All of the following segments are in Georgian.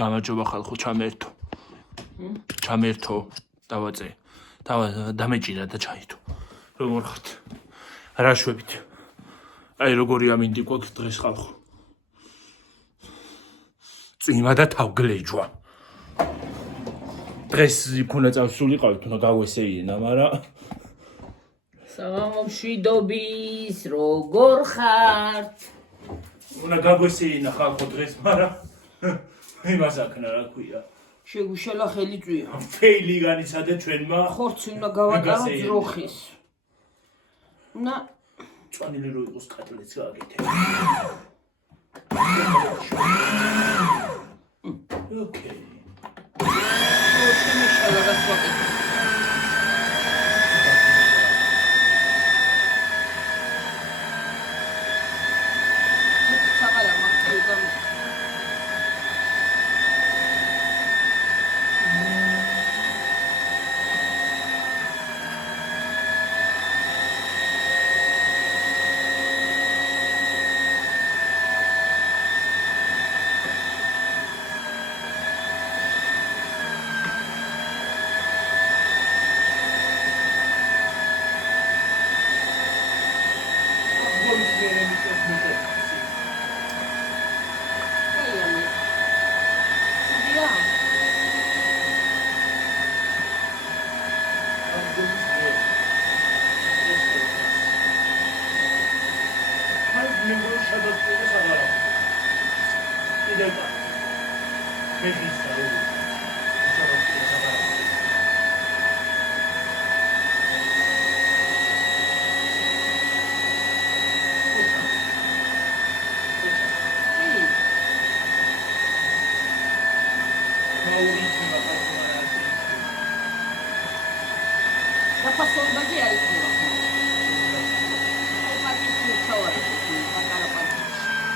გამარჯობა ხალხო, ჩამერთო, დავაწე. დამეჭირა და ჩაიდო. როგორ ხართ? რა შვებით? აი როგორი ამინდი გვაქვს დღეს ხალხო. წვიმა და თავგლეჯვა. დღეს იქ უნდა წავსულიყავით, უნდა გავესეინა, მაგრამ სამშვიდობის როგორ ხართ? უნდა გაგვესეინა ხალხო დღეს, მაგრამ იმას აქნა რა ქვია. შეგუშალა ხელი წვია. ფეილი განიცადე ჩვენმა. ხორცი უნდა გავატარო ძროხის. და წვანილი რო იყოს კატლეტს გააკეთე. ოკეი. შემიშალა გასვაკეთე. საღარა მაგდამ.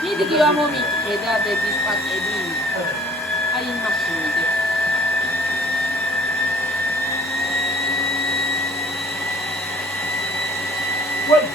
Idi ამომი ედა დების პაკეტი. აი მაშინიდე. ვაი.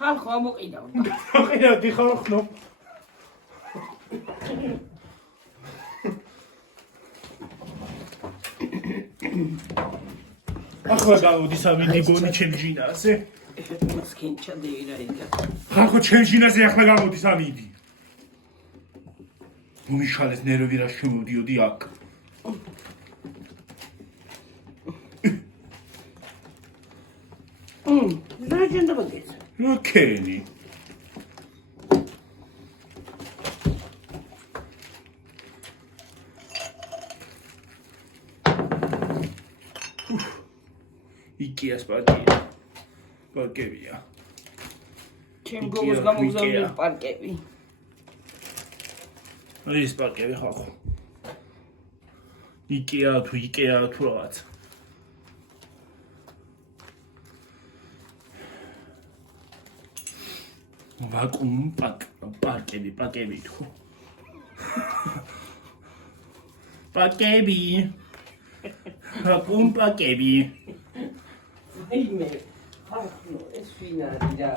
ხალხო ამოყიდავ. მოყიდავ, დიხალხნო. ახლა გავოდის ამინდი გონი ჩემ ჟინაზე. მასკინჩა დეირაიდა. ხახო ჩემ ჟინაზე ახლა გავოდის ამინდი. მომიშალეს ნერვი რა შემოდიოდი აქ. რა ჯენდება გეც? რა ქენი? იკეას პარკებია. ჩემ გოგოს გამოგზავნილი პარკები. ის პარკები ხახო. იკეა თუ რაღაც. ვაკუუმ პარკები თუ. პარკები. ვაკუუმ პარკები. აიმე, ახლა ეს ვინარია.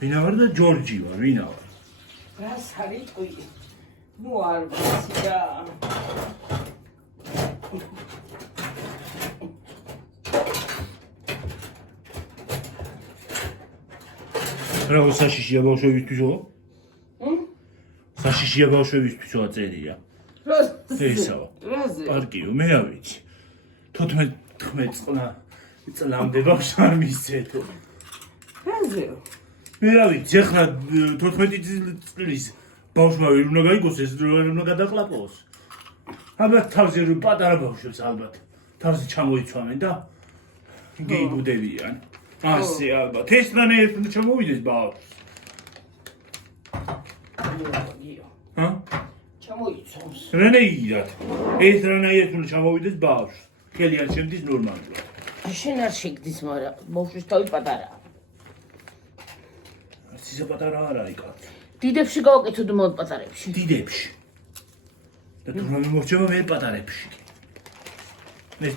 ვინა ვარ და ჯორჯი ვარ, ვინა ვარ? რას არის ყი? ნუ არ ვიცი რა. რა საშიშია ბავშვებისთვისო? საშიშია ბავშვებისთვისო აწერია. ესაა. რაზე? პარკიო, მე რა ვიცი. 15 წლამდე ბავშვს არ მისცეთო. რაზე? მე რა ვიცი, ახლა 14 წლის ბავშვმა ვერ უნდა გაიგოს, ეს ვერ უნდა გადაყლაპოს. ალბათ თავზე რომ პატარა ბავშვებს ალბათ თავზე ჩამოიცვამენ და გეიბუდებიან. ასე ალბათ. ეს რანაირად უნდა ჩამოვიდეს ბავშვს. ჰა? ჩამოიცვამს. რანაირად. ეს რანაირად უნდა ჩამოვიდეს ბავშვს. ხელი არ შემდის ნორმალურად. შენ არ შეგდის, მაგრამ ბავშვის თავი პატარაა. ისე პატარა არ არის კაცი. დიდებში გავაკეთოთ მოდ პატარებში. დიდებში. და თუ რა მომრჩება მე პატარებში. ეს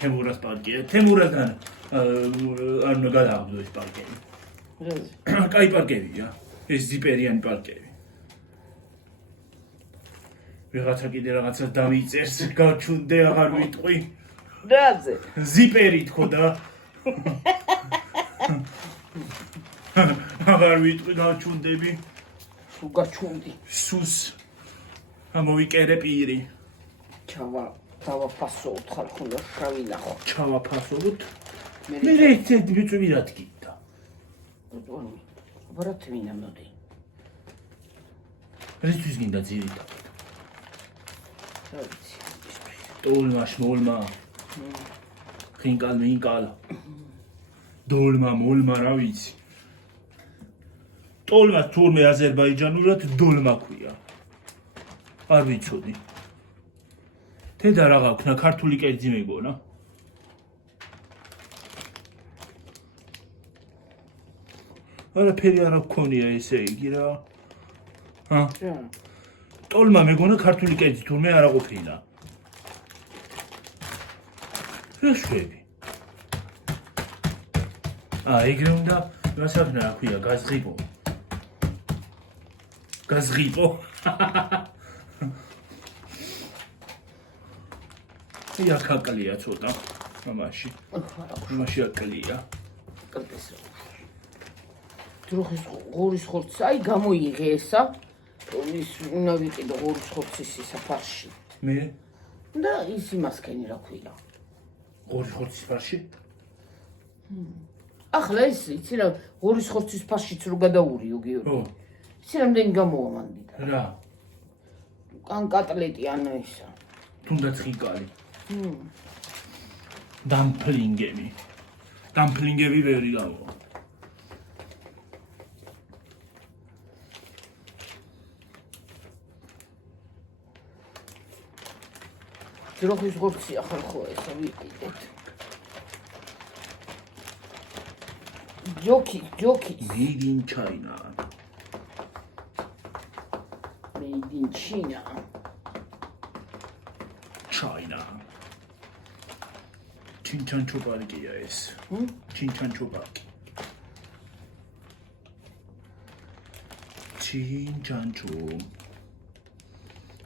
თემურას პარკია. თემურასთან არ უნდა გადააგდო ეს პარკები. კაი პარკებია. ეს ზიპერიანი პარკები. ვიღაცა კიდე რაღაცას დამიწერს, გაჩუნდე აღარ ვიტყვი. რაზე? ზიპერი თქო და აღარ ვიტყვი გაჩუნდები. თუ გაჩუნდი. სუს ამოვიკერე პირი. დავაფასოთ ხალხო და შავინახო. ჩავაფასოთ. მე რეცეთ ვიწვი რა თქიდა. აბარათ ვინა მოდი. რისთვის გინდა ძირითადად? რა ვიცი. ტოლმა შმოლმა. ხინკალ მინკალ. დოლმა მოლმა რა ვიცი. ტოლმა თურმე აზერბაიჯანურად დოლმა ქვია. არ ვიცოდი. თედა რა გაქვნა ქართული კერძი მეგონა. არაფერი არ გქონია ესე იგი რა. ჰა? ტოლმა მეგონა ქართული კერძი თურმე არ აყოფილა. რა შვები? ეგრე უნდა მასაკნა რა ქვია გაზღიპო. გაზღიპო. ია კაკლია ცოტა მამაში. მამაში აკლია. კალტესო. დროხის ღორის ხორცი, აი გამოიღე ესა. ის უნდა ვიყიდო ღორის ხორცის ისა ფარში. მე და ის იმასკენი რა ქვია. ღორის ხორცის ფარში? ახლა ეს იცი რა ღორის ხორცის ფარშიც რო გადაურიო გიორგი. ო. იცი რამდენი გამოვა მანდიდა. რა? ან კატლეტი ან ისა. თუნდაც ხიკალი. დამპლინგები. დამპლინგები ვერი გამოვა. დროხის ხორცია ხალხო ესა ვიყიდეთ. ჯოქი. Made in China. Made in China. China. Chinchan chopariya es. Chinchan chopaki. ჩინჯანჯო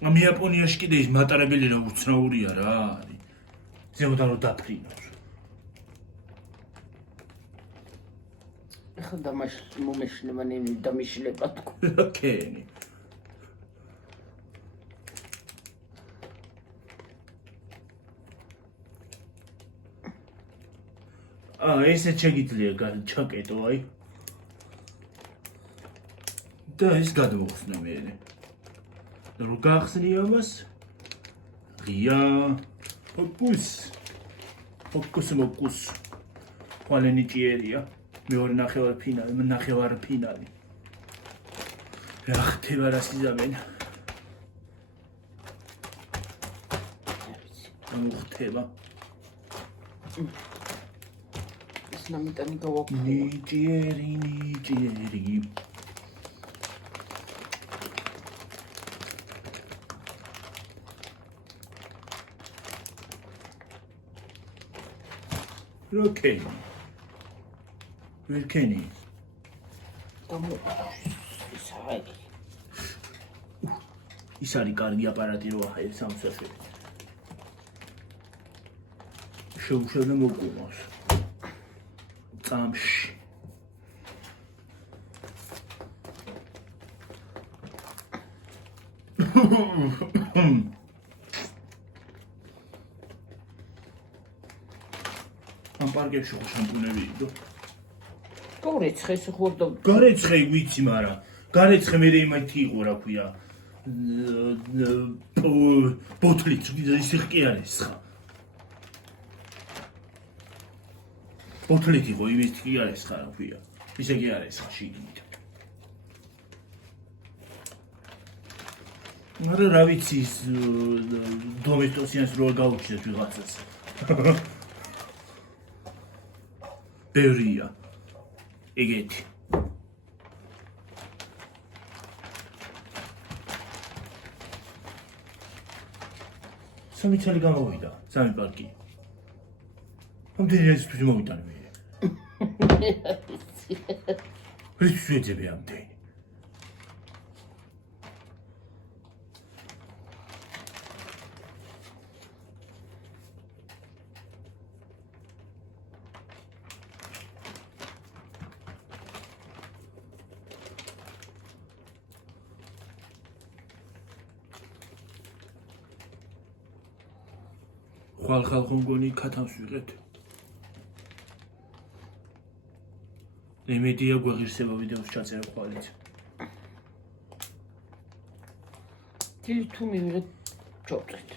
ამ იაპონიაში კიდე ის მატარებელი რა უცნაურია რა არის ზემოდან რომ დაფრინოს ეხლა დამაშ მომეშნება ნემი დამიშლება თქო კენი ესე შეგიძლია ჩაკეტო აი და ეს გადმოხსნა მე რო გახსნი ამას ღია ფოკუს ყველანი ჭიერია მეორე ნახევარ ფინალი რა ხდება რა სიზამენ მოხდება ეს ნამიტანი გავაკეთე ნიჭიერი Okay. Where can he? ის არის კარგი აპარატი რო აჰა ეს სამსახური. შეუშვება მოგულოს. წამში. ამ პარკებში ხო შამპუნები იყო? გარეცხე ხორდა. გარეცხე ვიცი, მაგრამ გარეცხე მე იმითი იყო რა ქვია. ბოთლით ისე კი არის ხა. ბოთლით იყო იმით კი არის ხა რა ქვია. ისე კი არის ხა შიგნით. მაგრამ რა ვიცი ის დომესტოსიანს რო გაუჩნდეთ ვიღაცას. ბევრია. ეგეთი. სამი წელი გამოვიდა, სამი პარკი. ამდენი რეზისთვის მოვიტანე მე. რისთვის ვეძებე ამდენი? ხალხო მგონი ქათავს ვიღეთ. იმედია გვეღირსება ვიდეოს ჩაწერა ხვალით. თილი თუ მივიღეთ ჯობდეთ.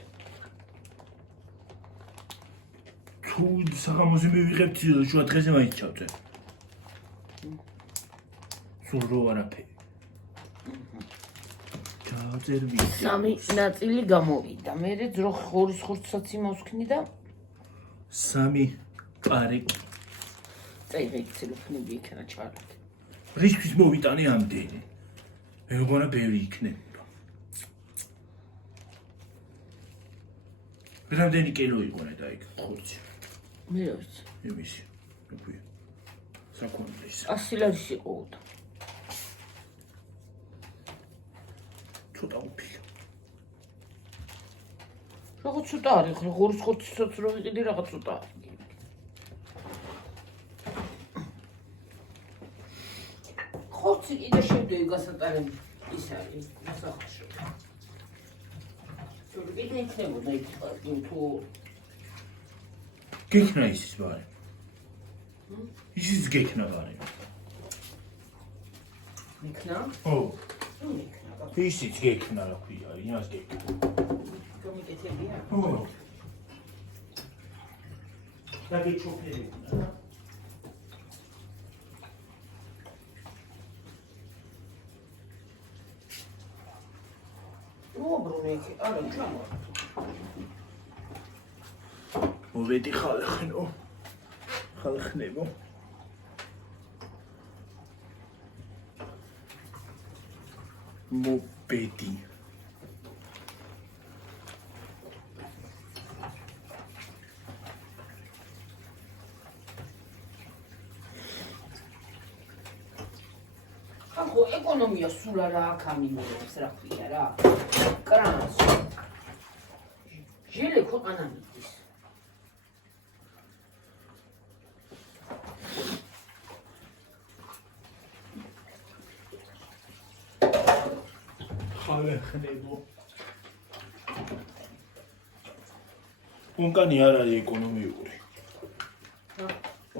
თუ საღამოზე მივიღებთ შუა დღეზე მაინც ჩავწერ. სულ რო არაფერი. სამი ნაწილი გამოვიდა. მერე ძრო ხორის ხორცსაც იმოვსქნი და სამი პარიკი. წაიღე ცელოფნები იქნა ჩარად. რისთვის მოვიტანე ამდენი? მე მგონა ბევრი იქნება. რამდენი კილო იყო და იქ ხორცი? მე რა ვიცი. იმისი. მექვია. საკონდეს. 100 ლარის იყო და ცოტა უფია. რაღაც ცოტა არის, ხორის ხორცსაც რო ვიყიდი რაღაც ცოტა არის. ხორცი კიდე შევდივი გასატარები ის არის, სასახლეში. კიდე იქნებოდა იქ თუ გექნა ის ბარე. ის გექნა ბარე. იქნა? ო. იქნა. ისიც გექნა რა ქვია, იმას გექნა. კომიტეტებია? ო. და გეჩოფერებინა. უბრუნე, არა ჩამო. მოვედი ხალხნო. ხალხნებო. მოვედი. ხალხო ეკონომია სულ არა აქ ამიმორებს რა ქვია რა. კრანს. ჟელე ქვეყანა მიდის. ხალე ხნებო. უნკანი არ არის ეკონომიური.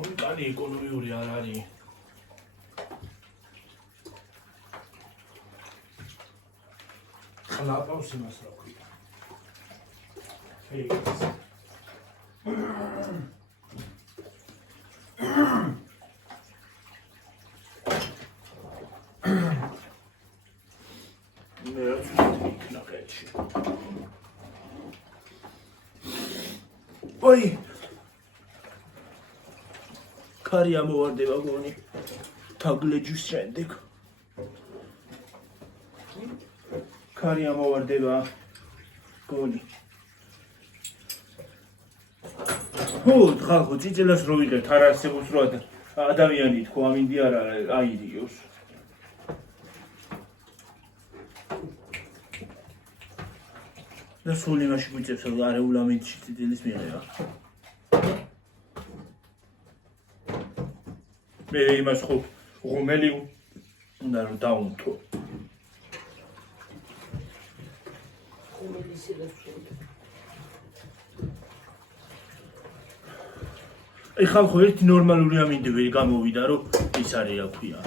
უნკანი ეკონომიური არ არის. ხლაპავს იმას რა ქვია. ფეიქს. ой კარი ამოვარდება გონი თაგლეჯის შემდეგ კარი ამოვარდება გონი ო ხალხო წიწილას რო ვიღებთ არ არსებობს რა ადამიანი თქო ამინდი არა აირიოს და სულ იმაში გვიწევს რომ არეულ ამინდში წიწილის მიღება მე იმას ხო ღუმელი უნდა რომ დაუნთო ღუმელი სილოსული აი ხალხო ერთი ნორმალური ამინდი ვერ გამოვიდა რომ ის არის რა ქვია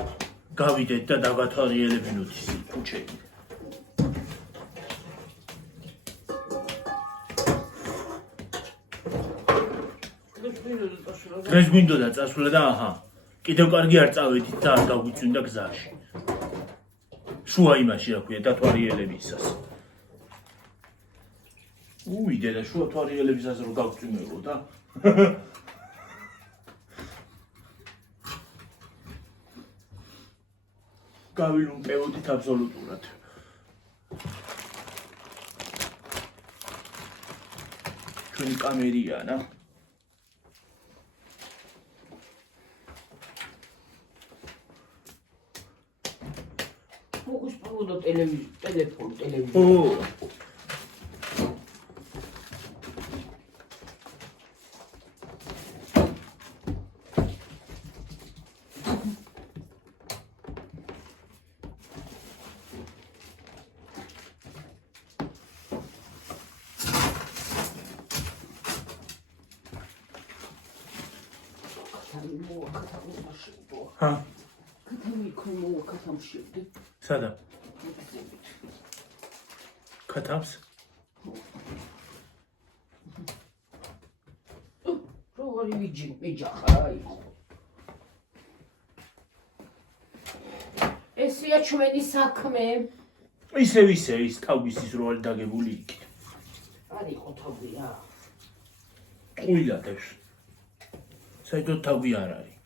გავიდეთ და დაგათვალიერებინოთ ის ქუჩები დღეს გვინდოდა წასვლა და აჰა კიდევ კარგი არ წავედით და არ გაგვიწვინდა გზაში შუა იმაში რა ქვია დათვალიერებისას უვიდე და შუა თვალიერებისას რო გავწვიმეო და გავილუნყეოდით აბსოლუტურად ჩვენი კამერია რა ფოკუს პოვოდო ტელეფონ ო ჰა ქათამი ქომო ქათამშევდი სადა ქათამს როგორი მიჯახა იყო ესია ჩვენი საქმე ისე ის თავისის რო არის დაგებული იქით არ იყო თავი რა ყვილადებს საერთოდ თავი არ არის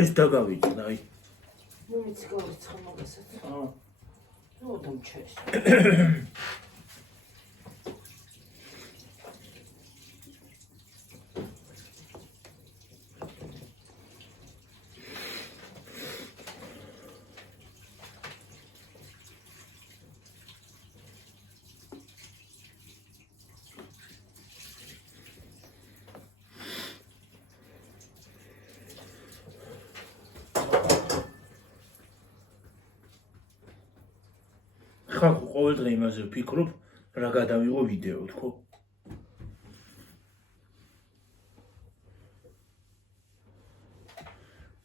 ეს დაგავიწყდა აი მომიც გავიცხა მაგასაც ნუ დამჩეს ხალხო ყოველ დღე იმაზე ვფიქრობ რა გადავიღო ვიდეო თქო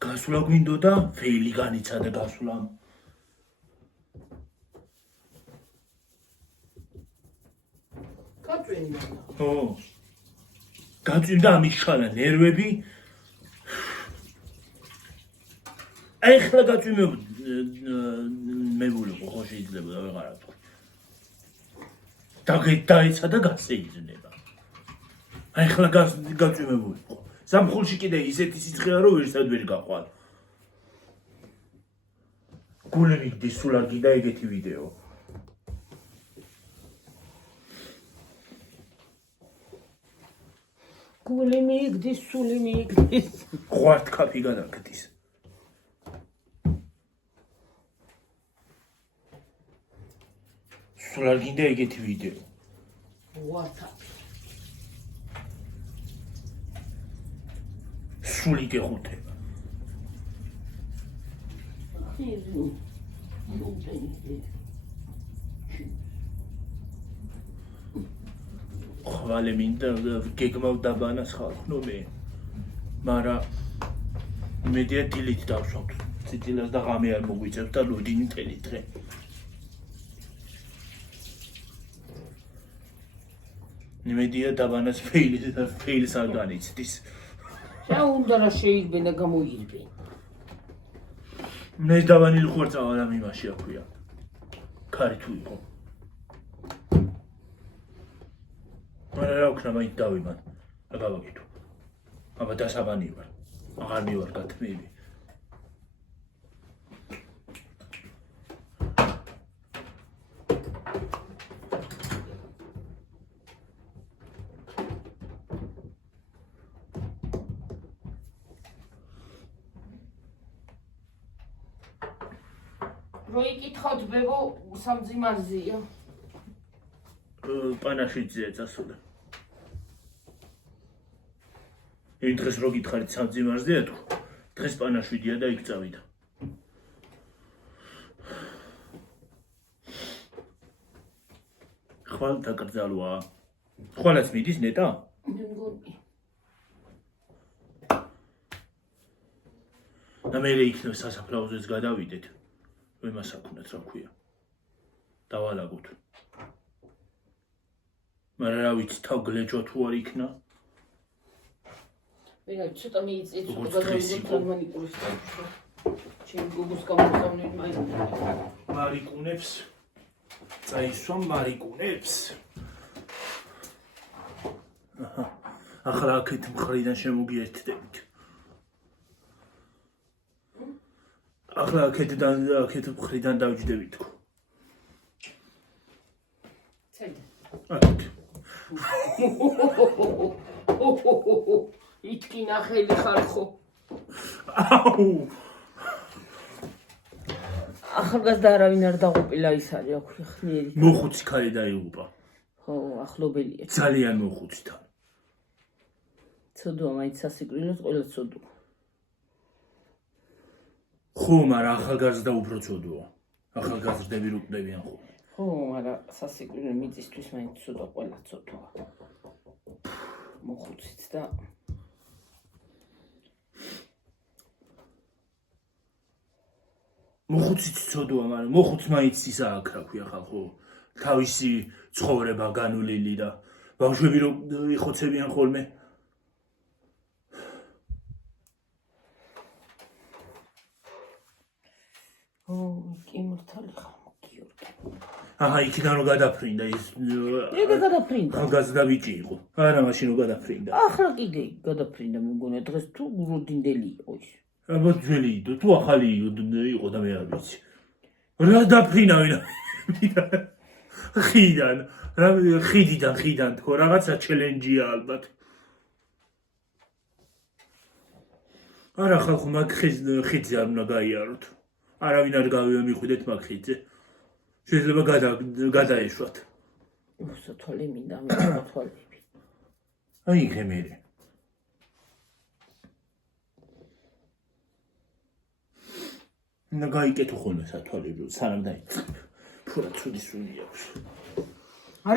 გასვლა გვინდოდა ფეილი განიცადა გასვლამ გაწვენდა ო გაწვენდა ამის ჩანა ნერვები აი ხლა გაწვიმებ მეგულიყო ხო შეიძლება და ვეღარ თქვი დაეცა და გასეიძნება აი ხლა გაწვიმებულიყო ზამხულში კიდე ისეთი სიცხეა რომ ვერსად ვერ გაყვან. გული მიგდის სულ არ გინდა ეგეთი ვიდეო. გული მიიგდის, სული მიიგდის. ღვართ კაფი გადაგდის. სულ არ გინდა ეგეთი ვიდეო. ვატსაპი. სული გეხუთება. ხვალე მინდა გეგმავ დაბანას ხალხო მე. მაგრამ მედია დილით დავშავთ. ციტილას და ღამე არ მოგვიწევს და ლოდინი წელი დღე. მედია დაბანას ფეილს არ განიცდის. რა უნდა რა შეირბენ და გამოირბენ. მე დავანილი ხوار წავალ ამ იმაში აქვია. ქარი თუ იყო. მაგრამ რა ვქნა მაინც დავიმან. რა გავაკეთო? აბა დასაბანი ვარ. აღარ მივარ გათმილი. როიკითხავთ ბებო სამძიმარზია. პანაშვიძეა წასული. იმ დღეს რო გითხარით სამძიმარზეა თუ დღეს პანაშვიდია და იქ წავიდა. ხვალ დაკრძალვა. ხვალაც მიდის ნეტა? მე მგონი. და მე იქნებ სასაფლაოზეც გადავიდეთ. ვემას აქუნათ რა ქვია. დავალაგოთ. მაგრამ რა ვიცი თავ გლეჯო თუ არ იქნა? ვიღაც ცოტა მიიწეც გადავიდეთ მანიპულაციას. ჩემ გოგოს გამოგწავნით მაინც. მარიკუნებს. წაისვა მარიკუნებს. ახლა აქეთ მხრიდან შემოგიერთდებით. ახლა აქეთ მხრიდან დავჯდებით თქო. ცედა. აქეთ. იტკინა ხელი ხალხო. აუ! ახალგაზრდა არავინ არ დაღუპილა ის არის აქვია ხნიერი. მოხუცი ქალი დაიღუპა. ხო, ახლობელია. ძალიან მოხუცი თან. ცოდოა მაინც სასიკვდილოს ყველა ცოდოა. ხო, მაგრამ ახალგაზრდა უფრო ცოდოა. ახალგაზრდები რო კვდებიან ხო. ხო, მაგრამ სასიკვდილო მიწისთვის მაინც ცოდო ყველა ცოდოა. მოხუციც და მოხუციც ცოდოა, მაგრამ მოხუც მაინც ისა აქ რა ქვია ხალხო. თავისი ცხოვრება განვლილი და ბავშვები რო იხოცებიან ხოლმე. კი მართალი ხარ გიორგი. აჰა, იქიდან რო გადაფრინდა ის ეგ გადაფრინდა. ახალგაზრდა ბიჭი იყო. არა, მაშინ რო გადაფრინდა. ახლა კიდე გადაფრინდა მე მგონია დღეს თუ გუროდინდელი იყო ის. აბა ძველი თუ ახალი იყო და მე არ ვიცი. რა დაფრინავენ? ხიდან, რა ხიდიდან თქო რაღაცა ჩელენჯია ალბათ. არა ხალხო მაგ ხიდზე არ უნდა გაიაროთ. არავინ არ გავიმიხვიდეთ მაგ ხიდზე. შეიძლება გადაეშვათ. უსათვალე მინდა მე თვალები. აი იქ მე. და გაიკეთო ხოლმე სათვალე რო სანამ დაიწყებ. ფურა ცუდი სუნი აქვს.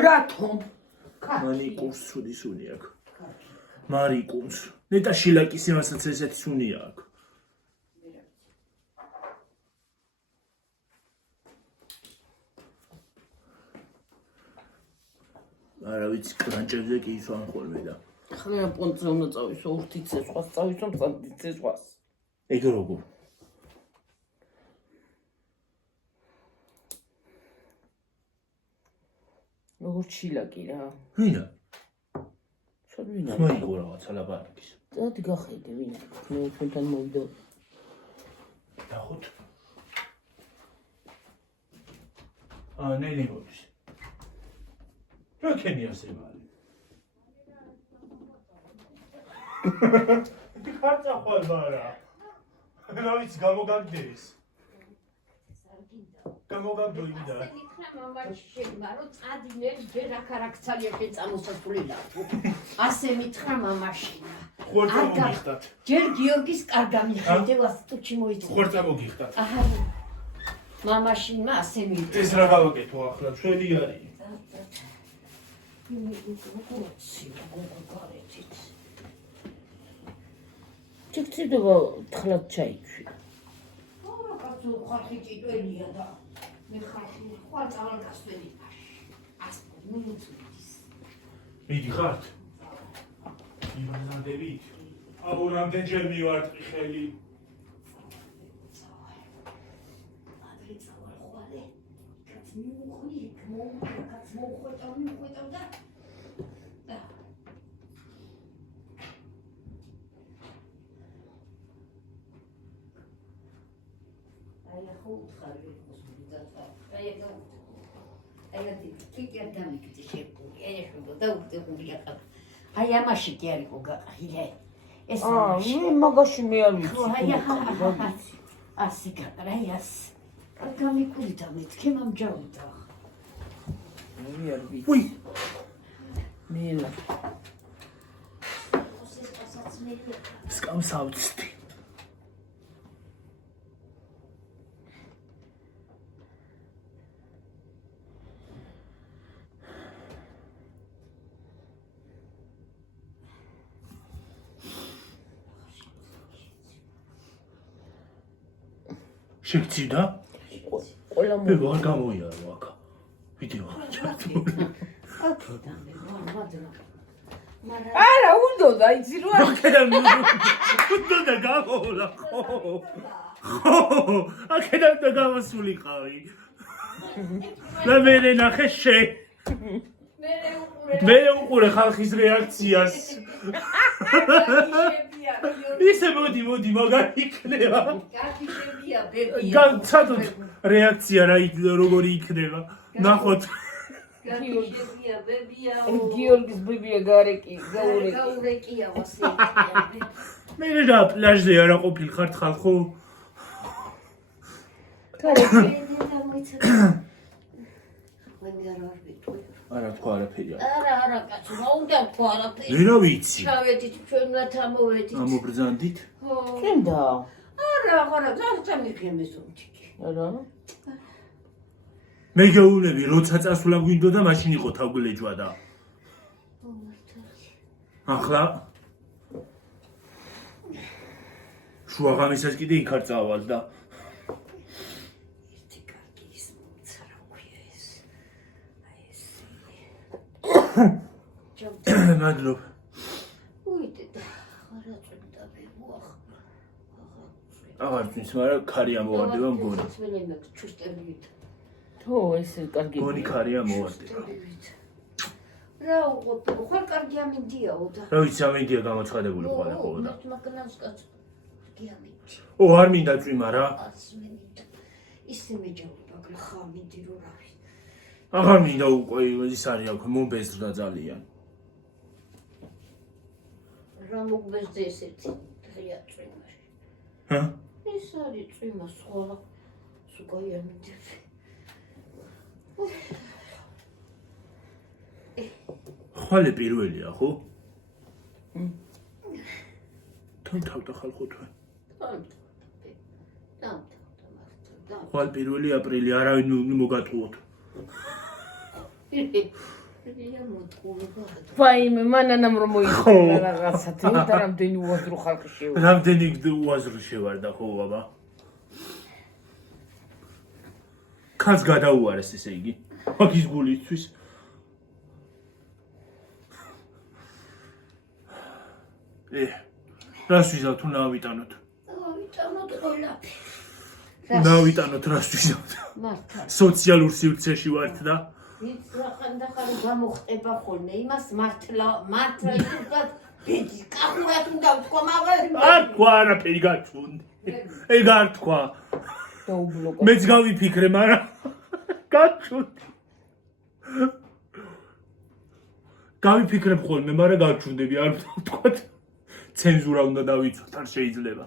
რატომ? მარიკუნს ცუდი სუნი აქვს. მარიკუნს. ნეტა შილაკის იმასაც ესეთი სუნი აქვს. არა ვიცი კრანჭებზე კი ისვან ხოლმე და. ხლა პონტზე უნდა წავისო, ურთიც ეცხვას წავისო, მწანდიც ეცხვას. ეგ როგორ? როგორ ჩილაკი რა. ვინა? შენ ვინა? ხმა იყო რაღაცა ლაბარაკის. Tad gaხედე ვინ მე თქვენთან მოვიდო. დახოთ. ნელი მოდის. რა ქენი ასე მალი? ხარცა ხვალ მარა. რა ვიცი გამოგაგდეს. გამოგაგდო იმდა. მამაჩემ რომ წადინერ ჯერ აქ-აქცალია შეწამოსასულილა. ასე მითხრა მამაშინა. ხორცა მოგიხდათ. ჯერ გიორგის კარგა მიხედე ვასტუჩი მოიწვა. ხორცა მოგიხდათ. აჰა. მამაშინმა ასე მითხრა. ეს რა გავაკეთო ახლა ჩვენი არის. ჭიქციდობა თხლად ჩაიქვი. რა კაცო ხალხი ჭიტველია და მე ხალხი ხვალ წავალგასველი ბაში. ასე მოიწვის. მიდი ხართ? იმანადებით. აუ რამდენჯერ მივარტყი ხელი. ადრე წავალ კაც მიუხვი, კაც მოუხვეჭავ და აი ხო ხარვი მოსულდა. აი კი გამიქცე შეფული. აი ხო დაუხტებული ახლა. აი ამაში კი არისო გაყიდე. ეს მე მაგაში მე არ ვიცი. აი ასე გაყრა ეს. გამიქული და მეთქე მომჯავდა. მე არ ვიცი. უი, მელა. ეს ასაც მე სკამსავცდი. შეგწიდა? ყველა მე ვარ გამოიარო აქ. ვიდეო ჩართული. აქედან მე ვარ მაგრამ არა, უნდა იცი რა. აქედან უნდა გამოვლა ხო. აქედან და გამოსულიყავი. და მე ნახე შე. მე უყურე ხალხის რეაქციას. ისე მოდი მაგარი იქნება. გაგიშებია ბებია. განცადოთ რეაქცია როგორი იქნება. ნახოთ. გაგიშებია ბებია. გიორგის ბებია გარეკი, გაურეკი. გაურეკია ვასე. მე რა პლაჟზე არა ყოფილხართ ხალხო? გარეკი. არა თქვა არაფერი. არა კაცო, რა უნდა თქვა არაფერი. მე რა ვიცი. ჩავედით ჩვენმაც ამოვედით. ამობრძანდით? ხო. კენდა. არა, ძალიან მიხემეს უმჩიკი. არა. მე გეუბნები, როცა წასვლა გვინდოდა, მაშინ იყო თავგლეჯვა და. ახლა შუაღამისას კიდე იქ არ წავალ და. ერთი კარგი ის მოცა რა ქვია ეს. აი ეს. მადლობ. უიტე და ხარა წუნდა მე მოახ. აღარ წვინს, მაგრამ ქარი ამოვარდება მგონი. ცველენა ჩუსტებით. თო ეს კარგი. მგონი ქარი ამოვარდება. რა უყო, ხარ კარგი ამინდიაო და. რა ვიცი, ამინდია გამოცხადებული ხვალე ხო და. მაგნას კაც. კი ამინდი. ო, არ მინდა წვიმა რა. ასმენით. ისე მეჯავრება გლახა ამინდი რო რა ვიცი. აღარ მინდა უკვე ის არის აქ მომბეზრდა ძალიან. რა მოგბეზდე ესეთი დღეა წვიმაში. ჰა? ეს არის წვიმა სხვა. სუკაი ამინდები. ხვალე პირველია, ხო? თან თავდა ხალხო თქვენ. ხვალ 1 აპრილი არავინ მოგატყუოთ. ვაიმე, მანანამ რომ მოიწონა რაღაცა, თუმცა რამდენი უაზრო ხალხი შევა. რამდენი უაზრო შევარდა ხო ბაბა? ქალს გადაუარეს ესე იგი. მაგის გულისთვის. რას ვიზავ თუ ნავიტანოთ? ავიტანოთ ყველაფერი. ნავიტანოთ რას ვიზავ? მართლა. სოციალურ სივრცეში ვართ და იცი ხანდახან გამოხდება ხოლმე იმას მართლა ბიჭი კახურად უნდა ვთქვა მაგრამ არ თქვა არაფერი გაჩვენდი. ეგ არ თქვა. დაუბლოკო. მეც გავიფიქრე, მაგრამ გაჩვენდი. გავიფიქრებ ხოლმე, მაგრამ გაჩვენდები, არ ვთქვა. ცენზურა უნდა დავიცვათ, არ შეიძლება.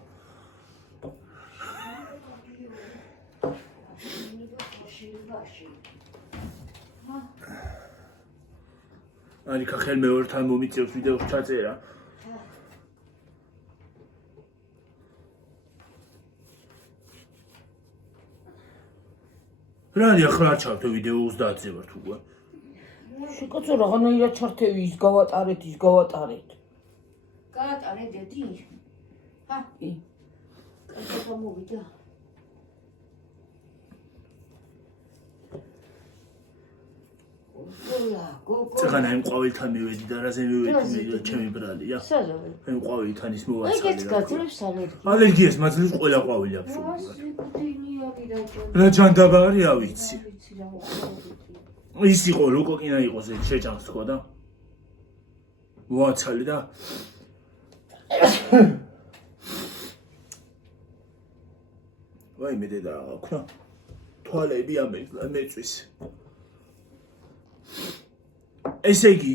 ანიკა ხელმეორთან მომიწევს ვიდეოს ჩაწერა. რანია ხრა ჩავთო ვიდეო 30-ზე ვარ თუ უკვე. შეკაცო რაღაცნაირად ჩართევი ის გავატარეთ. გაატარე დედი? ჰა, კი. კაცო მოვიდა. წეგანა იმ ყვავილთან მივედი და რაზე მივედი ჩემი ბრალია. საზავე. იმ ყვავილთან ის ეგეც მოვაცხადე. გაძლევს ალერგია. ალერგიას მაძლევს ყველა ყვავილი აბსოლუტურად. გუდინია ვიდაჭო. რა ჯანდაბა არის, ავიცი. ვიცი რა მოხდა. ის იყო როკოკინა იყოს ეს შეჭამს თქვა და მოაცალე და ვაი მე დედა რა ქნა თვალები ამეწვის ესე იგი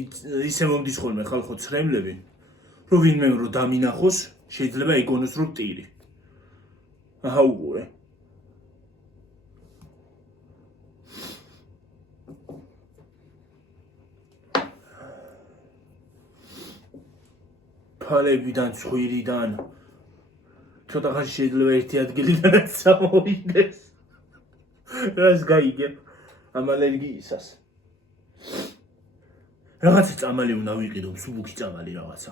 ისე მომდის ხოლმე ხალხო ცრემლები რომ ვინმე რო დამინახოს შეიძლება იგონოს რომ ტირი აჰა უყურე ფალებიდან ცხვირიდან ცოტა ხანში შეიძლება ერთი ადგილიდანაც წამოვიდეს რას გაიგებ ამ ალერგიისას რაღაცა წამალი უნდა ვიყიდო მსუბუქი წამალი რაღაცა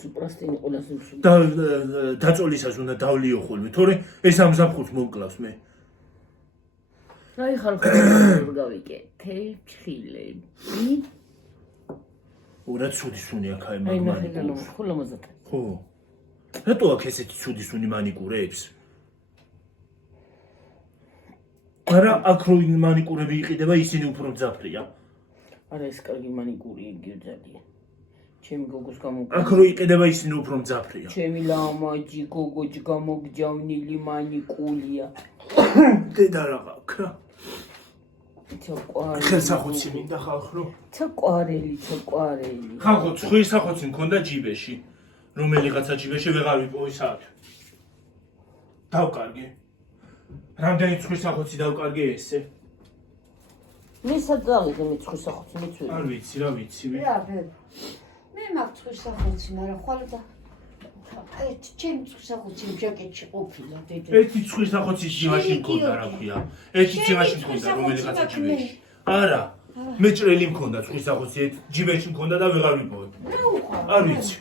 სუპრასტინი ყველას მსუბუქი და დაწოლისას უნდა დავლიო ხოლმე თორე ეს ამ ზაფხულს მომკლავს მე აი ხალხო გავიკეთე ჩხილები ურა ცუდი სუნი აქ აი აი მაგარი ნახე ხოლმე ხო რატო აქ ესეთი ცუდი სუნი მანიკურებს არა აქ რო მანიკურები იყიდება ისინი უფრო მძაფრია არა ეს კარგი მანიკური იგივე ძალიან ჩემი გოგოს აქ რო იყიდება ისინი უფრო მძაფრია ჩემი ლამაჯი გოგოჯი გამოგჯავნილი მანიკურია დედა რა გაქვს ჩაყვარელი ხელსახოცი მინდა ხალხო ჩაყვარელი ხალხო ცხვრის სახოცი მქონდა ჯიბეში რომელიღაცა ჯიბეში ვეღარ ვიპოვე საათი დავკარგე რამდენი ცხვრის სახოცი დავკარგე ესე მე საძალე მე ცხვრის სახოცი მეცველი არ ვიცი რა ვიცი რა ბებ მე მაგ ცხვრის სახოცი მაგრამ ხვალ და ეს ჩემ ცხვრის სახოცი ჯაკეტში ყოფილა დედა ერთი ცხვრის სახოცი ჯიმაში მქონდა რა ქვია ერთი ჯიმაში მქონდა რომელიღაცა ჯიბეში არა მე ჭრელი მქონდა ცხვრის სახოცი ჯიბეში მქონდა და ვეღარ ვიპოვე არ ვიცი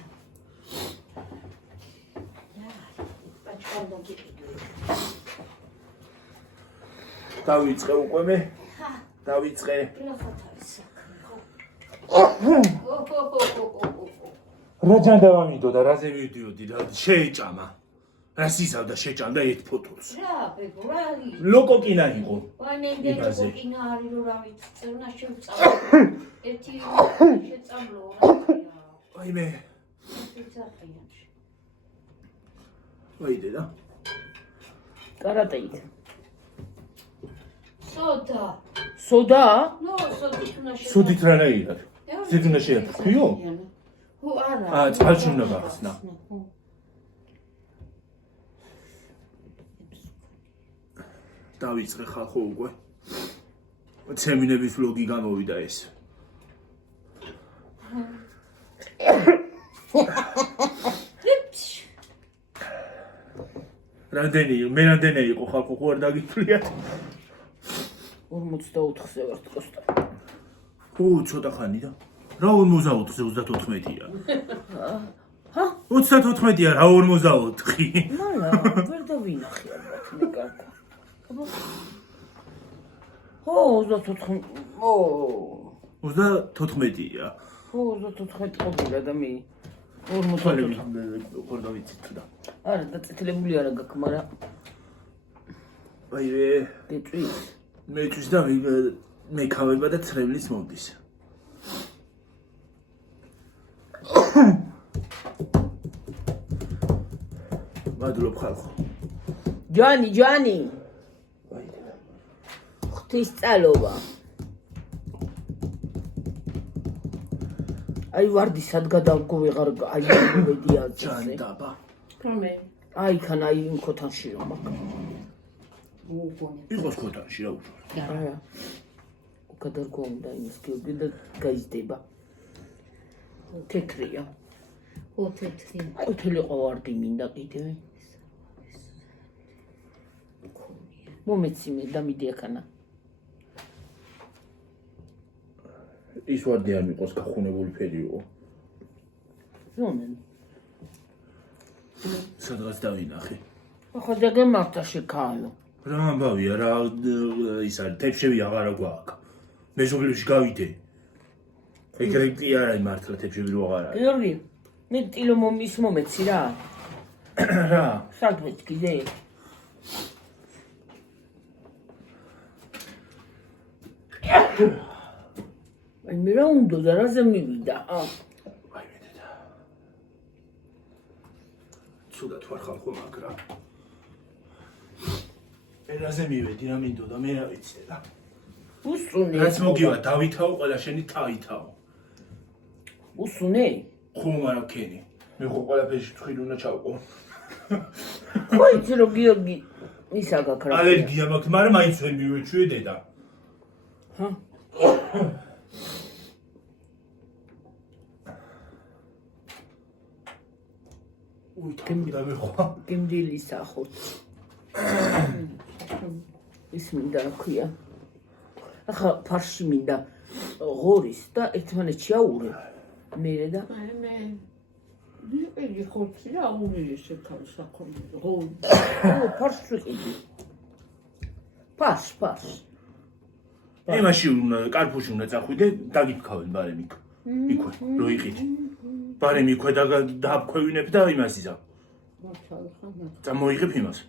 დავიწყე უკვე მე დავიწყე რა ჯანდაბა მინდოდა რაზე მივდიოდი რა შეეჭამა რას ისავდა შეჭამდა ერთ ფოთოლს რა ბებო რა არის ლოკოკინა იყო ვაინენდე ლოკოკინა არის რომ რა ვიცი წევნა შევწამო ერთი შეწამლო რა ვაიმე ვაი დედა კარატეით სოდა ნო სუდით რანაირად ზედ უნდა შეაფრთხიო ხო არა წყალში უნდა გახსნა დავიწყე ხალხო უკვე ცემინების ვლოგი გამოვიდა ეს რამდენი იყო ხალხო ხო არ დაგითვლიათ 44-ზე ვარ ტყოსტა ო ცოტა ხანი და რა 44-ზე 34-ია ჰა 34-ია რა 44 მალა ვერ დავინახე ალბათ მე კარგა ო 34 ო 34-ია ო 34 ყოფილა და მე 44 ხო და ვიცი თუ და არა დაწეთილებული არა გაქვს მაგრამ აი დეწვის მეთვის და მე ქავება და ცრემლის მომდის მადლობ ხალხო. ჯანი ღვთის წალობა აი ვარდისად გადავგო ვეღარ აი მედია ჯანი დაბა. რომე აი ხან აი იმ ქოთანში რომ უგონი იყოს ქოთანში რა უშო. არა გადავგო უნდა იმის გიორგი და გაიზდება თეთრია უთეთრი ყვითელი ყავარდი მინდა კიდევ მომეციმე და მიდი აქანა ის ვარდი არ მიყოს გახუნებული ფერი იყო. რომელი სადღაც დავინახე. ახლა დაგემართა შეკალო რა ამბავია რა ის არის თეთრები აღარა გვაქვს. მეზობლებში გავიდე. ეგრე კი არა მართლა თეთრები რო აღარ არის. გიორგი მე ტილო მომის მომეცი რა რა სადღაც კიდე აი მე რა უნდა და რაზე მივიდა აი მეთედა. ცუდად ვარ ხალხო მაგრა. ერაზე მივედი რა მინდოდა მე რა ვიცი რა. უსუნე რაც მოგივა დავითაო ყველა შენი თავითაო. უსუნე ხომ არა ქენი. მე ხო ყველაფერში თხილ უნდა ჩავყო. ხო იცი რომ გიორგი ისა გაქრა ალერგია მაქვს, მაგრამ მაინც ვერ მივეჩვიე დედა. ჰა და მე ხო გემდილი სახოთ ის მინდა რა ქვია ახლა ფარში მინდა ღორის და ერთმანეთში აურე მერე და მე ვიყიდი ხორცი რა აურე შეკავ საქონლო ო ფარში ვიყიდი ფარш იმაში უნდა კარფუში უნდა წახვიდე დაგიფქავენ ბარემ იქ იქვე რო იყიდე ბარემ იქვე და დააფქვევინებ და იმას იზამ წამოიღებ იმას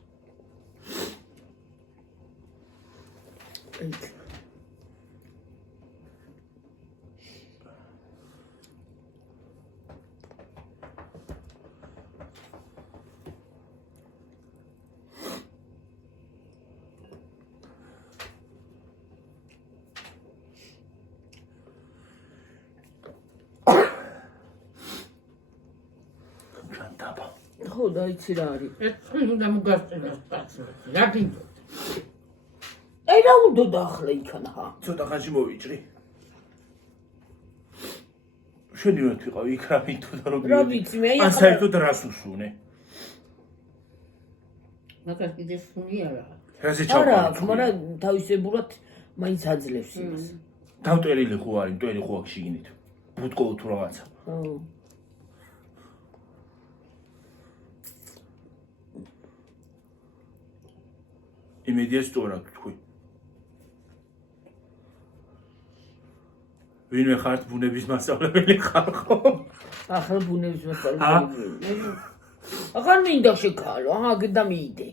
ხო და იცი რა არის ეს უნდა მოგასწროს პაცნო რა გინდო აი რა უნდა და ახლა იქან ხა ცოტა ხანში მოვიჭრი შენი ვერ ვიყავ იქ რა მინდოდა რომ რა ვიცი მე ან საერთოდ რას უსუნე მაგას კიდე სუნი არა რაზე არა ჩავყავ მაგრამ თავისებურად მაინც აძლევს იმას დავტვერილი ხო არის მტვერი ხო აქ შიგნით ბუტკო თუ რაღაცა ო იმედია სწორად თქვი. ვინმე ხართ ბუნების მასწავლებელი ხარ ხო? ახლა ბუნების მასწავლებელი. ახლა მინდა შეკალო, აჰა, გდა მიიდე.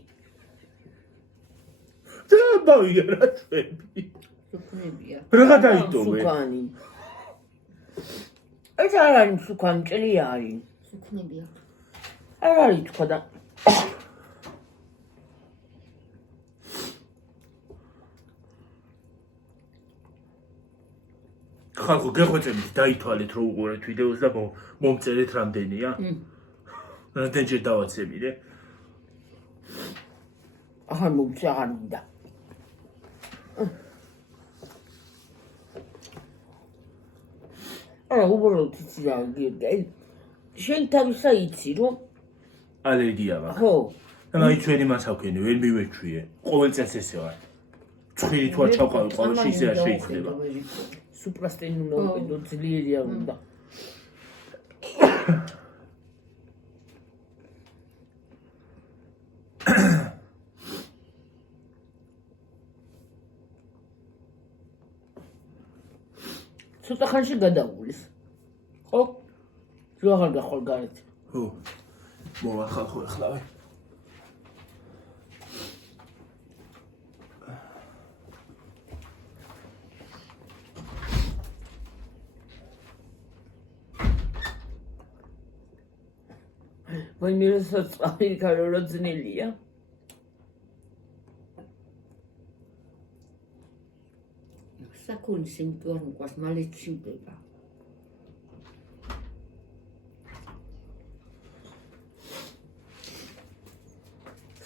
და ბავია რა ჩვენი. სუკუნებია რა დაიტოვე? სუკანი. ეს არ არის სუკანი, ჭრი არის. სუკუნებია არ არის თქვა და ხალხო გეხვეწებით დაითვალეთ რომ უყურეთ ვიდეოს და მომწერეთ რამდენია? რამდენჯერ დავაცემიდე? ახლა მომწე აღარ მინდა. არა, უბრალოდ იცი რა გიორგი. შენ თავისა იცი რომ ალერგია მაქვს. ხო. და მაინც ვერი მასავქენი, ვერ მივეჩვიე. ყოველ წელს ესე ვარ. ცხვირი თუ არ ჩავყავი ყოველში ისე არ შეიძლება. სუპრასტენი უნდა უყიდო ძლიერია უნდა. ცოტა ხანში გადაუვლის. ხო? რო აღარ გახვალ გარეთ. ხო. მოვა ხალხო ახლავე. ვაიმე რასაც ამერიკა რა ძნელია. საკუნის იმიტომ არ მიყვარს, მალე ჩივდება.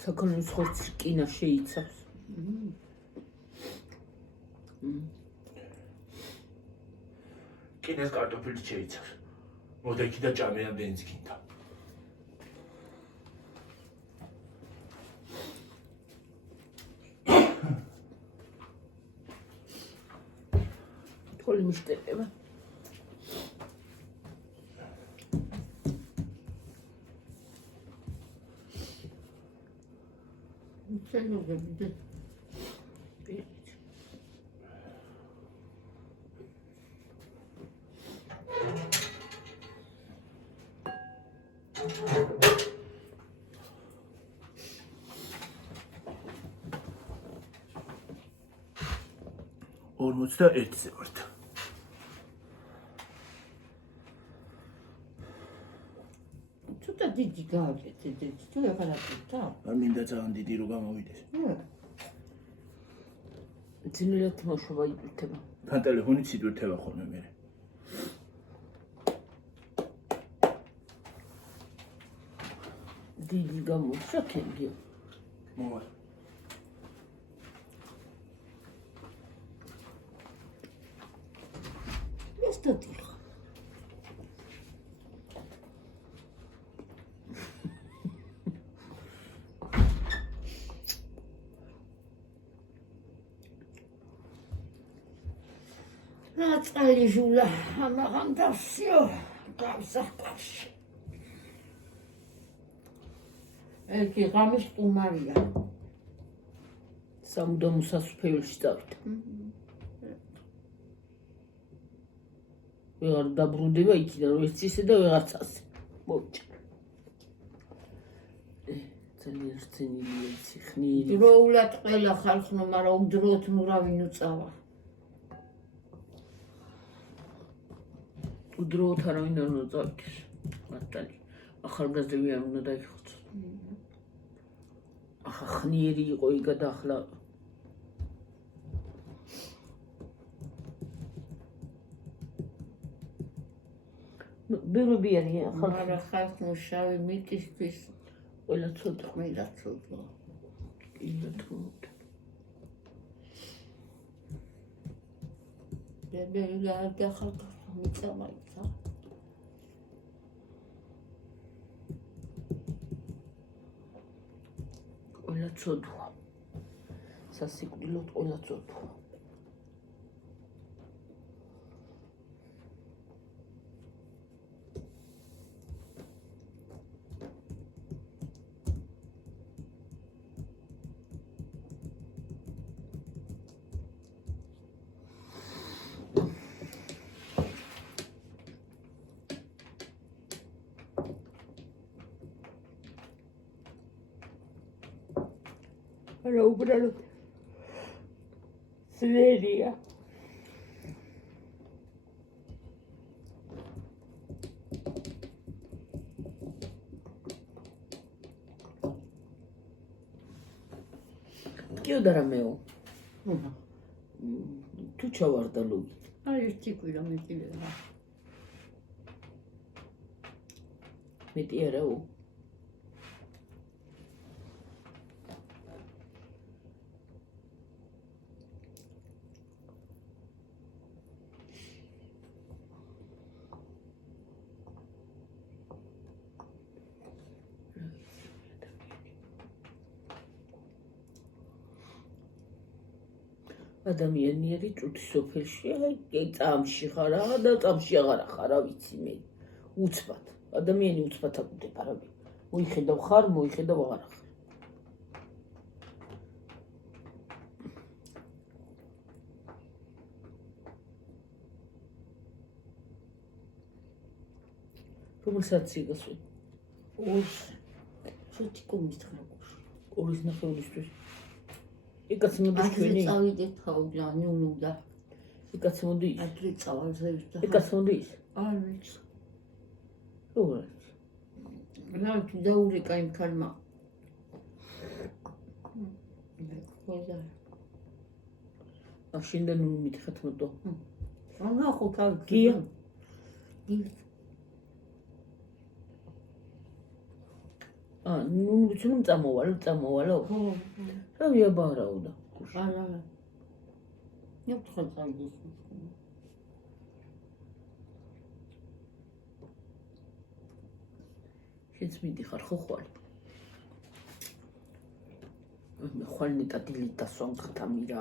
საკონის ხორცი კინა შეიცავს. კინეს კარტოფილი შეიცავს. მოდი იქ და ჭამე ამდენიც გინდა. თოლი მიშტერება. შენოგები ორმოცდა ერთზე ვართ. ცოტა დიდი გავაკეთე, თუ ეხარაკეთა? არ მინდა ძალიან დიდი რო გამოვიდეს. ძნელად მოშობა იტვირთება. თან ტელეფონით იტვირთება ხოლმე მე. დიდი გამოსაკენგე. მოვა. ეს დადიხ. ნაწალი ჟულა, ამაღამ და всё, გავსახკარში. ეკი ღამის სტუმარია. სამუდამო სასუფეველში წავით. ვეღარ დაბრუნდება იქიდან, ვერც ისე და ვეღარც ასე. მოჭ. ძალიან რწენილია იცი ხნიერი. დროულად ყველა ხალხნო, მაგრამ უდროოდ ნურავინ უწავა. უდროოდ არავინ არ უნდა წავიდეს. მართალი. ახალგაზრდები არ უნდა დაიხოცოს. ახლა ხნიერი იყო იგა და ახლა ბევრი არიან ხალხი. მაგრამ ხალხნო შავი მიწისთვის ყველა ცოტა ყველა ცოტა. კიდე თუნდა. ბებელი გადახალხა მიწამაიცა. ყველა ცოდვა. სასიკვდილოდ ყველა ცოდვა. არა უბრალოდ ზვერია. კიო და რამეო. თუ ჩავარდა ლუგი. აი ერთი კვირა მეტილა. მეტი არაო. ადამიანიერი წუთი სოფელში, აი წამში ხარ, აღარ და წამში აღარ ხარ, რა ვიცი მე. უცბად. ადამიანი უცბად აკვდება რა. მოიხედავ ხარ, მოიხედავ აღარ ხარ. რომელსაც იგასვი? ოშ. ცოტი კომის ხრაკუშ. ორის ნახევრისთვის. იკაც მოდის ჩვენი. აი წავიდეთ ხაუდა, ნუნუდა. იკაც მოდის. აი წავალ ზევდა. იკაც მოდის. არ ვიცი. როგორ? რა თუ დაურეკა იმ ქალმა. ხოდა. აშინდა ნუ მითხეთ მოტო. რა ხო თავი გია. ნუ ვიცი რომ წამოვალო. რა ვიაბარაუდა. არა. ნუ თხა შენც მიდიხარ ხო ხვალ? მე ხვალ ნეტადილი დასვამხთა მირა.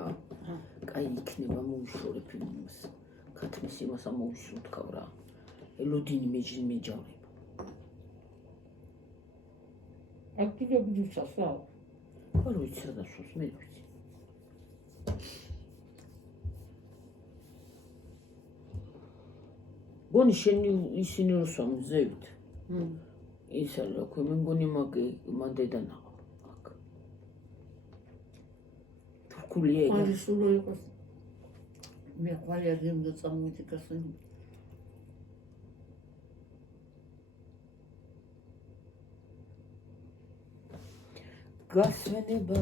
კაი იქნება მოუშორებ იმას. ქათმის იმას ამოუშურთქავ რა. ელოდინი მეჯავრებ. აქტივები დუსასა. არ ვიცი რა დასვას მე ვიცი. გონი შენი ისინი რო სამზევით. ის არა რა ქვია მე მგონი მან დედანა აქ. თურქულია ეგ. არის სულ იყოს. მე ხვალ აღიმ და წამოვიდი გასული. გასვენება.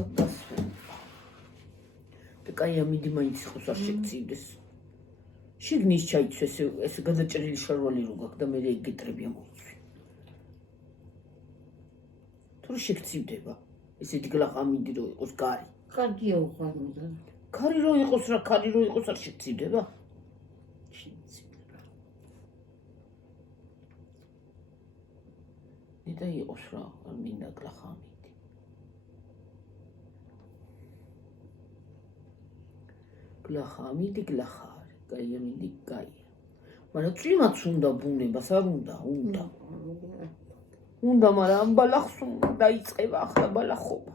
კაი ამიდი მაინც ხოს არ შეგწივდეს. შიგნის ჩაიცვეს ეს გადაჭრილი შარვალი რო გაქვს და მე ეგეტრები ამოვიცვი. თუ შეგწივდება ესეთი გლახამინდი რო იყოს კარი. კარგია უყარდა. კარი რო იყოს რა კარი რო იყოს არ შეგწივდება. იდა იყოს რა არ მინდა გლახამინდი. გლახამინდი გლახარი. კაი ამინდი კაი. მაგრამ წვიმაც უნდა ბუნებას არ უნდა. უნდა, მაგრამ ამ ბალახს დაიწყება ახლა ბალახობა.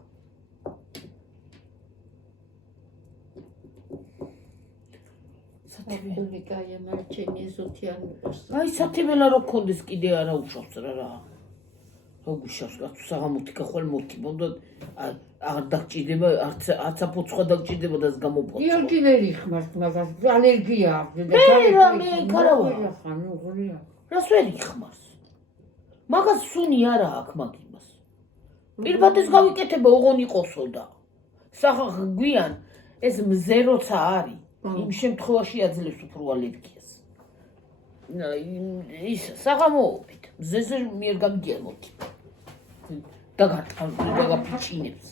სათიბელი კაია, მაგრამ ჩემი ეზოთიანი იყოს. აი სათიბელა რო გქონდეს კიდე არა უშავს რა. რა გუშავს რა თუ საღამოთი გახვალ მოტიბოდა არ დაგჭირდება არც აფოცხვა დაგჭირდება და გამოპოცხვა. იორგი ვერ იხმართ, მაგრამ ალერგია აქვს და მე ქარავა. ხანუ ღორია. რას ვერ იხმარს? მაგას სუნი არა აქვს მაგ იმას. პირბადეს გავიკეთება ოღონი ყოსო და სახახ გვიან ეს მზე როცა არის, იმ შემთხვევაში აძლევს უფრო ალერგიას. ის საღამოობით მზეზე მიერ გამიგია მოთი. დაგაფიჩინებს.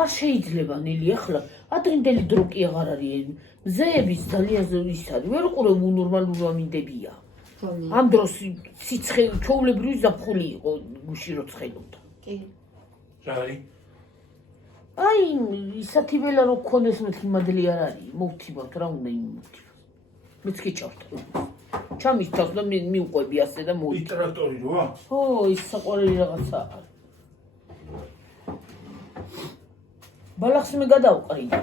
არ შეიძლება ნელი ახლა ადრინდელი დრო კი აღარ არის. მზეების ძალიან ის არის. ვერ ყურებ უნორმალური ამინდებია. ამ დროს სიცხე ჩოვლებრივი ზაფხული იყო გუში რო ცხელობდა. კი. რა არის? აი ისათიბელა რო გქონდეს მეთქი მადლი არ არის. მოვთიბავთ რა უნდა იმ მოვთიბავ. მეც კი ჩავთ. ჩამისთავს და მიუყვები ასე და მოი. ტრაქტორი როა? ო ის საყვარელი რაღაცა არის. ბალახს მე გადავყრინე.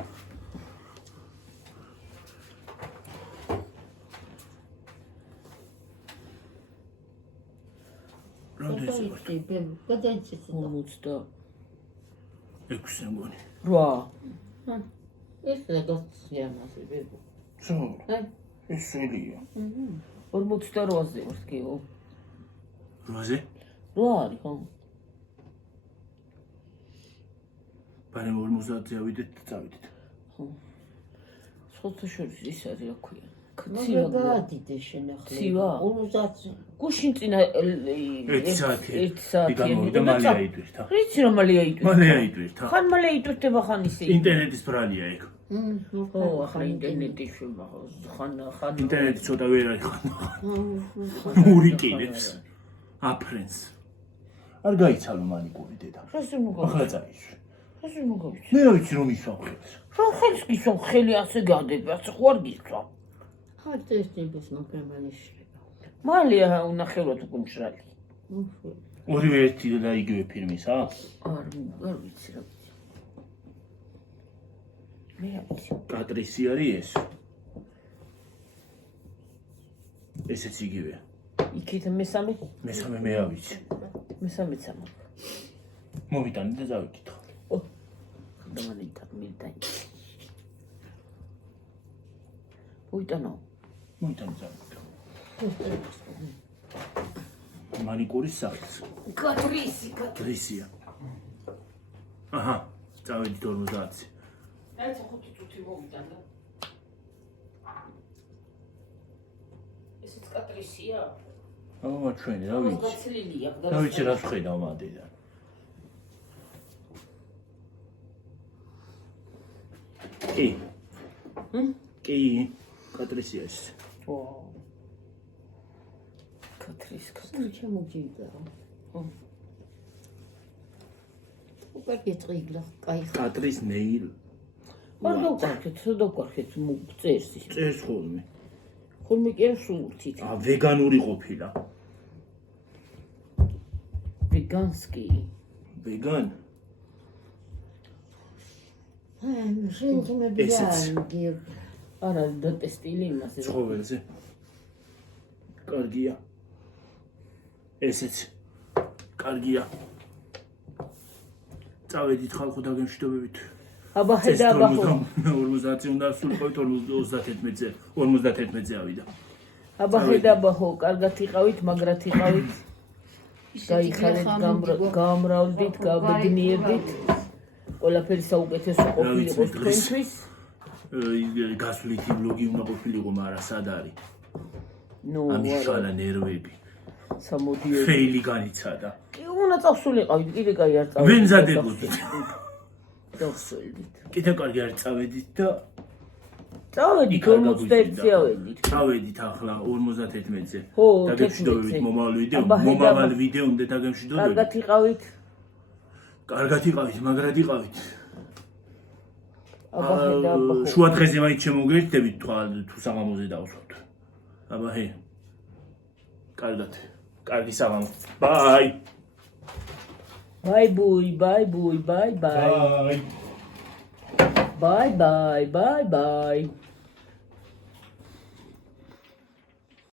რამდენი ბემ, გადაიცეთ. 46 მგონი. 8. ეს გადაცია მასე ბემ. სო. ეს სულია. 48-ზე ვარ კიო. 8-ზე? 8 არის ხო? ბარემ 50-ზე ავიდეთ და წავიდეთ. ხო. სხვათა შორის ის არის რა ქვია. ცივა გაადიდე შენახლა. ცივა? 50. გუშინ წინა 1 საათი. 1 საათი. გამოვიდა მალე აიდვირთა. რიცი რომ მალე აიდვირთა? მალე აიდვირთა. ხან მალე აიდვირთება ხან ისე. ინტერნეტის ბრალია ეგ. ხო, ახლა ინტერნეტი შევა ხან ინტერნეტი ცოტა ვერ არის ხან. ურიკინებს. აფრენს. არ გაიცალო მანიკური დედა. რას უნდა ახლა წაიშვი. რას უნდა მე რა ვიცი რომ ისვა ხელს. რა ხელს გისვა ხელი ასე გადები, ასე ხო არ გისვა. ხართ ეს ტიპის მოგემანიშება. მალე უნახევრად უკვე მშრალი. ორივე ერთი და იგივე ფირმისა? არ ვიცი რა ვიცი. მე რა ვიცი. კატრისი არის ეს. ესეც იგივეა. იქით მესამე? მესამე მე რა ვიცი. მესამეც ამბობ. მოვიტანე და დავიკითხო. ო. დამანიტა მიტანი. მოვიტანო. მოვიტანე დავიკითხო. მანიკურის სახით. გატრისი. დრისია. აჰა, წავედით 50. ერთ 5 წუთი მოვიდა და. ესეც გატრისია? აბა ჩვენი რა ვიცი. გაცლილია და. რა ვიცი რა ხედავ მანდიდან. კი. კი, გატრისია ეს. ვაუ. გატრისი. ჩამოგიდგა. უკეთ წიგლა, კაი. კატრის ნეილ. არ დავკარგეთ წერს ის. წერს ხოლმე. ხოლმე კი არ სულთით. ვეგანური ყოფილა. ვეგანსკი. ვეგან? შენთმები გიორგი. არა და ტესტილი იმასე. ცხოველზე. კარგია. ესეც კარგია. წავედით ხალხო დაგემშვიდობებით. აბა ხედა აბა. 50 უნდა სულიყავით 31-ზე. 51-ზე ავიდა. აბა ხედა აბა ხო, კარგად იყავით, მაგრად იყავით. გაიხარეთ, გამრავლდით, გაბედნიერდით. ყველაფერი საუკეთესო ყოფილიყო თქვენთვის. გასვლითი ვლოგი უნდა ყოფილიყო, მაგრამ სად არის? ნუ ამიშალა ნერვები. სამოდიო. ფეილი განიცადა. კი უნდა წავსულიყავით, კიდე კაი არ წავედით. ვენ ზადებოდით? წავსულით. კიდე კარგი არ წავედით და წავედით 41-ზე ავედით. წავედით ახლა 51-ზე. ხო, დაგემშვიდობებით მომავალ ვიდეო. აბა, ხედა, მომავალ ვიდეომდე დაგემშვიდობებით. კარგად იყავით. კარგად იყავით, მაგრად იყავით. აბა ხედა აბა ხო. შუა დღეზე მაინც შემოგერთდებით თუ საღამოზე დავსვათ. აბა ჰე. კარგად. კარგი საღამო. ბაი. Bye boy, bye boy, bye bye. ბაი. Bye bye, bye bye.